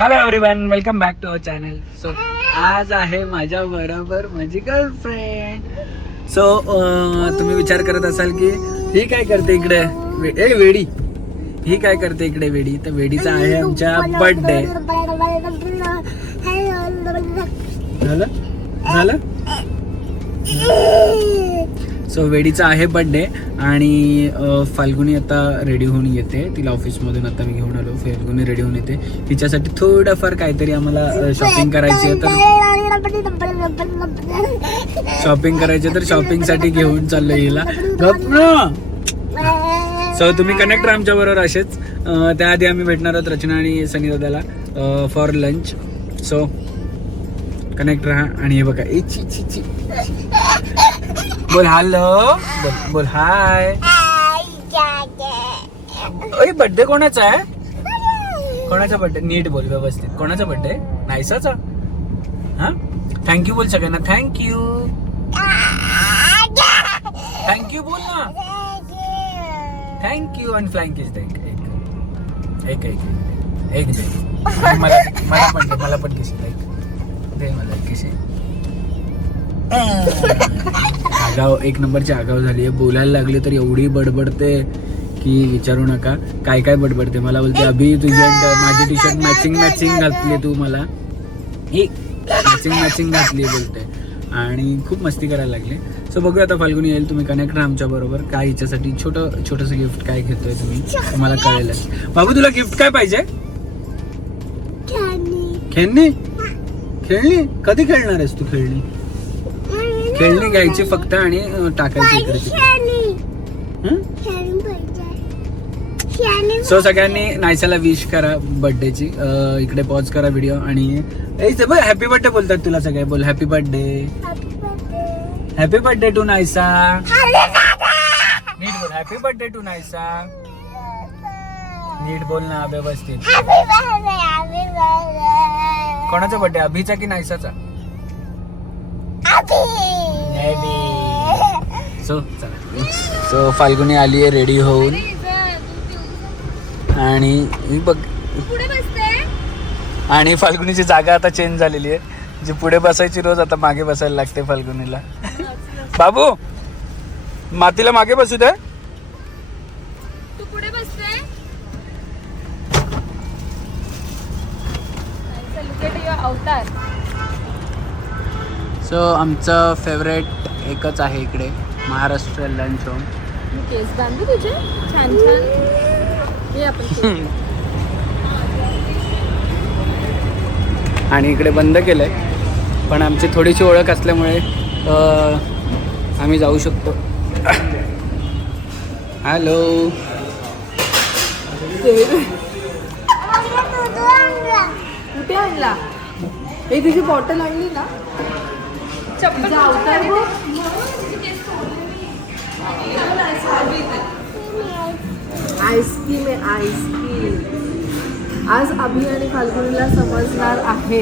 Hello everyone, welcome back to our channel. So आज आहे माझ्या बरोबर माझी गर्लफ्रेंड. सो तुम्ही विचार करत असाल की ही काय करते इकडे, वेडी ही काय करते इकडे वेडी. तर वेडीचा आहे आमच्या बर्थडे. झालं झालं. सो वेडीचा आहे बर्थडे आणि फाल्गुनी आता रेडी होऊन येते. तिला ऑफिसमधून आता मी घेऊन आलो. फाल्गुनी रेडी होऊन येते. तिच्यासाठी थोडंफार काहीतरी आम्हाला शॉपिंग करायची आहे, तर शॉपिंगसाठी घेऊन चाललो हिला. सो तुम्ही कनेक्ट राहा आमच्या बरोबर असेच. त्याआधी आम्ही भेटणार आहोत रचना आणि सनी दादाला फॉर लंच. सो कनेक्ट राहा. आणि हे बघा, बोल हॅलो, बोल हाय. बर्थडे कोणाचा आहे? कोणाचा बर्थडे? नीट बोल, व्यवस्थित. कोणाचा बर्थडे? नायसाचा. हा, थँक्यू बोल सगळ्यांना. थँक्यू बोल ना. थँक्यू आणि फ्लाइंग किस दे. एक दे. मला पण किस दे. मला किस. आगाव, एक नंबरची आगाव झाली आहे. बोलायला लागली तर एवढी बडबडते की विचारू नका. काय काय बडबडते. मला बोलते अभि तुझी माझी टी शर्ट मॅचिंग घातली तू. मला ही मॅचिंग घातली बोलते आणि खूप मस्ती करायला लागली. सो बघूया आता फाल्गुनी येईल. तुम्ही कनेक्ट राहा आमच्या बरोबर. काय हिच्यासाठी छोटंसं गिफ्ट काय घेतोय तुम्ही तुम्हाला कळेलच. बाबू तुला गिफ्ट काय पाहिजे? खेळणी. कधी खेळणार आहेस तू? खेळणी घ्यायची फक्त आणि टाकायची इकडे. सो सगळ्यांनी नायसाला विश करा बर्थडेची. इकडे पॉज करा व्हिडिओ आणि हॅपी बर्थडे बोलतात तुला सगळे. बोल हॅपी बर्थडे टू नायसा. नीट बोल हॅपी बर्थडे टू नायसा. नीट बोल ना व्यवस्थित. कोणाचा बर्थडे, अभिचा की नायसाचा? सो फाल्गुनी आली आहे रेडी होऊन आणि बघ. आणि फाल्गुनीची जागा आता चेंज झालेली आहे. जी पुढे बसायची रोज आता मागे बसायला लागते फाल्गुनीला. बाबू मातीला मागे बसू दे. तू पुढे बसते. अवतार. सो आमचं फेवरेट एकच आहे इकडे, महाराष्ट्र लंच होम. केस बांधू तुझे छान. हे आपण आणि इकडे बंद केलंय, पण आमची थोडीशी ओळख असल्यामुळे आम्ही जाऊ शकतो. हॅलो. कुठे आणला? एक तुझी बॉटल आणली ना. चप्पल अवतार बघ. आईस्क्रीम आहे, आईस्क्रीम. आज अभि आणि फाल्गुनीला समजणार आहे.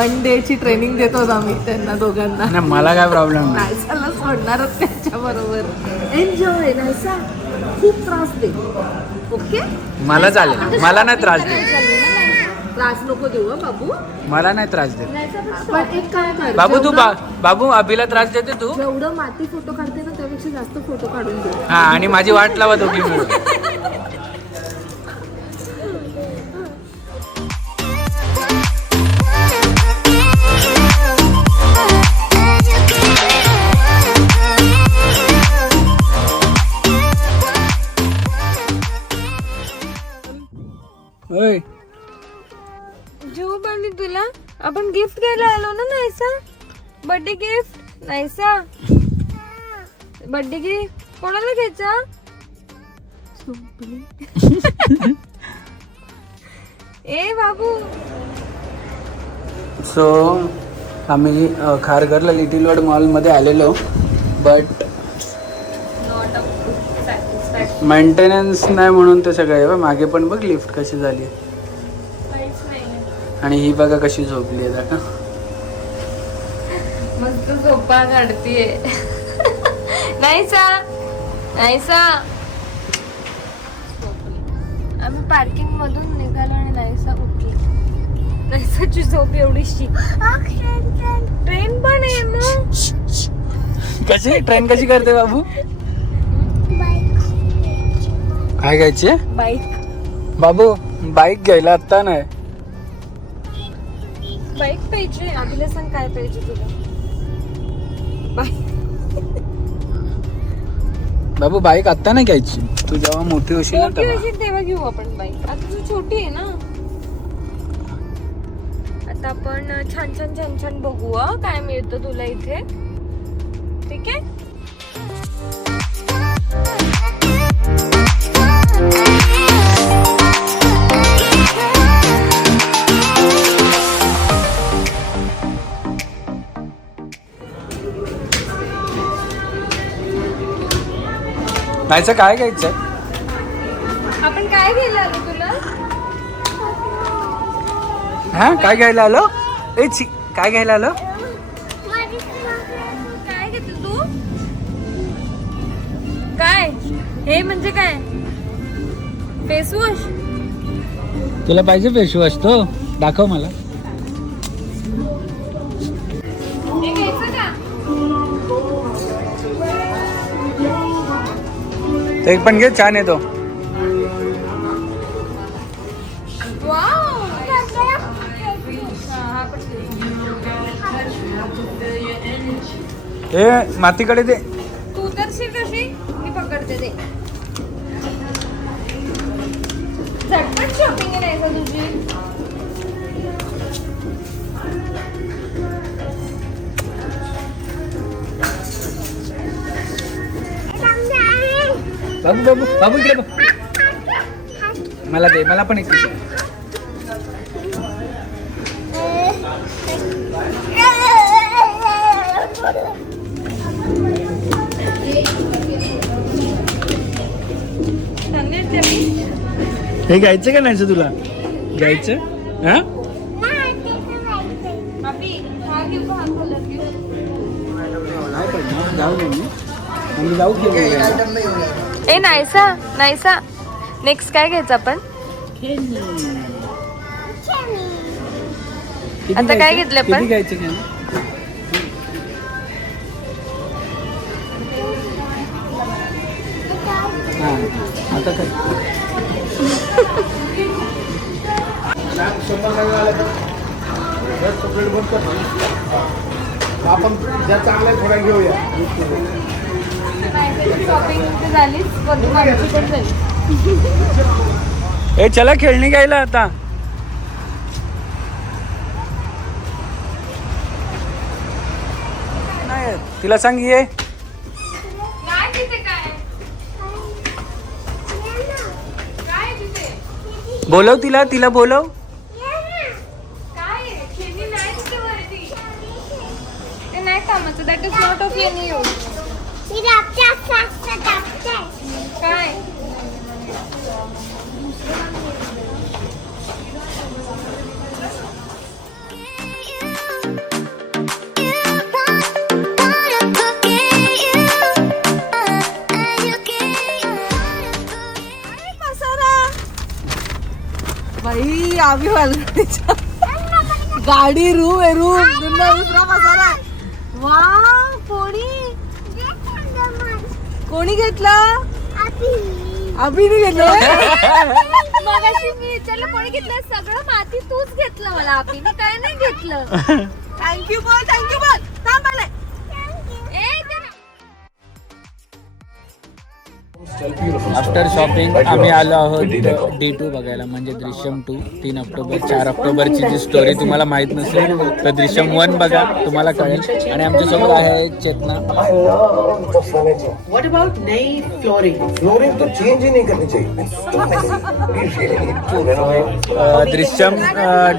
1 डे ची ट्रेनिंग देतो आम्ही त्यांना दोघांना. मला काय प्रॉब्लेम नाही. नायसाला सोडणारच त्याच्या बरोबर. एन्जॉय नायसा. खूप त्रास दे. ओके. मला चालेल. मला नाही त्रास दे. त्रास नको देऊ बाबू. मला नाही त्रास दे. पण एक काय कर बाबू, तू बाबू अभिला त्रास देते तू. जेवढं माती फोटो काढते ना त्यापेक्षा जास्त फोटो काढून दे. हा, आणि माझी वाट लावा दोघी मिळून. ओय जीव बनली तुला. आपण गिफ्ट घ्यायला आलो ना Naysa. Birthday gift. Naysa birthday gift कोणाला घ्यायचा? ए बाबू. सो आम्ही खारघरला लिटिल वर्ल्ड मॉलमध्ये आलेलो, बट मेंटेनन्स नाही म्हणून ते सगळं. मागे पण बघ लिफ्ट कशी झाली आणि ही बघा कशी झोपली आहे. दाखा मस्त झोपा काढतीये. नायसा. आम्ही पार्किंग मधून निघालो आणि नाहीसा उठली. नाहीसाची झोप एवढीशी. ट्रेन पण आहे मग. कशी ट्रेन कशी करते बाबू? काय घ्यायची बाईक. बाबू बाईक घ्यायला आता नाही. बाईक पाहिजे. आधीला सांग काय पाहिजे तुला. बाईक. बाबू बाईक आता नाही घ्यायची, तू जेव्हा मोठी होशील ना मोठी तेव्हा. होशील तेव्हा घेऊ आपण बाईक. आता तू छोटी आहे ना. आता आपण छान छान छान छान बघू काय मिळतं तुला इथे. ठीक आहे. नाहीचं काय घ्यायचंय? आपण काय घ्यायला आलो तुला? हा काय घ्यायला आलो? काय घ्यायला आलो? काय घेतलं तू? काय हे म्हणजे काय? फेसवॉश. तुला पाहिजे फेसवॉश? तो दाखव मला. हे घ्यायचं का? ते एक पण घे, छान आहे तो. वाव. हे मातीकडे दे. तू तर शिक कशी मी पकडते ते. झटपट शॉपिंग आहे नाही का तुझी? बाबू बाबू बाबू इकडे बघ. मला दे, मला पण एक. हे घ्यायचं का नाही तुला? घ्यायचं? हा जाऊ ए नाहीसा नाहीसा. नेक्स्ट काय घ्यायचं आपण? आता काय घेतलं आपण? घ्यायचं का? हा आता काय? आपण ज्या चांगल्या थोड्या घेऊया. शॉपिंग झालीच पण झाली. ए चला खेळणी घ्यायला आता. नाही तिला सांग ये. काय तिथे काय? काय तिथे? बोलव तिला, तिला बोलव. काय खेळणी नाही तिथे वरती. ते नाही कामाचं. That is not of any use. काय? भाई आम्ही गाडी रूम आहे रूम. दुसरा पसारा. वा कोणी घेतलं? अभिने घेतलं. मगाशी मी विचारलं कोणी घेतलं. सगळं माती तूच घेतलं. मला आपीने काय नाही घेतलं. थँक्यू बोल. थँक्यू बोल. थांब पहिले. आफ्टर शॉपिंग आम्ही आलो आहोत D2 बघायला, म्हणजे दृश्यम 2. 3 ऑक्टोबर 4 ऑक्टोबरची जी स्टोरी तुम्हाला माहित नसेल तर दृश्यम 1 बघा, तुम्हाला कळेल. आणि आमच्यासोबत आहे चेतना. What about नई फ्लोरिंग? फ्लोरिंग तो चेंज ही नहीं करनी चाहिए.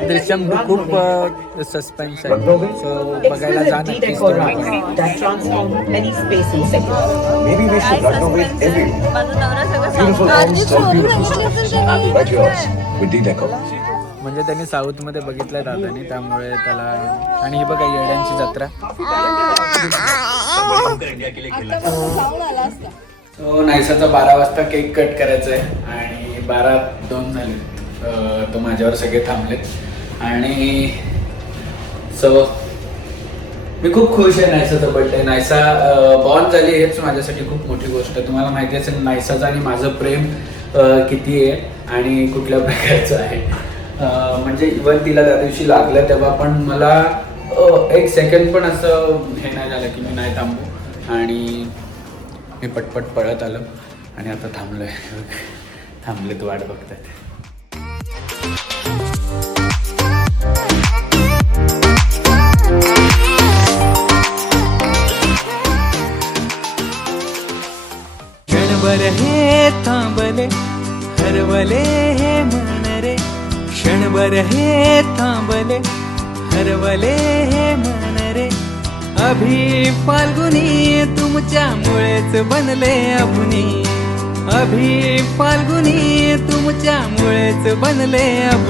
दृश्यम खूप सस्पेन्स आहे, सो बघायला जा नक्कीच तुम्ही. that transformed many space and seconds. Maybe we should renovate every room. माझा नवरा सगळं Beautiful homes sell beautiful सांगतो. stories. Like yours with D-Deco. म्हणजे त्यांनी साऊथ मध्ये बघितलंय दादानी, त्यामुळे त्याला. आणि ही बघा येड्यांची जत्रा. तो नायसाचा 12 वाजता केक कट करायचा आहे आणि 12:02 झाले. तो माझ्यावर सगळे थांबलेत आणि सो मी खूप खुश आहे नायसाचा बर्थडे. नायसा बॉर्न झाली हेच माझ्यासाठी खूप मोठी गोष्ट आहे. तुम्हाला माहिती असेल नायसाचं आणि माझं प्रेम किती आहे आणि कुठल्या प्रकारचं आहे. म्हणजे इव्हन तिला त्या दिवशी लागलं तेव्हा पण मला एक सेकंड पण असं हे नाही झालं की मी नाही थांबू आणि मी पटपट पळत आलो आणि आता थांबलोय. थांबले तू वाट बघतात. क्षणभर हे थांबले हरवले हे मन रे, क्षणभर हे थांबले हरवले हे मन रे. अभि फाल्गुनी तुमच्यामुळेच बनले अभुनी, अभि फाल्गुनी तुमच्यामुळेच बनले अभुनी.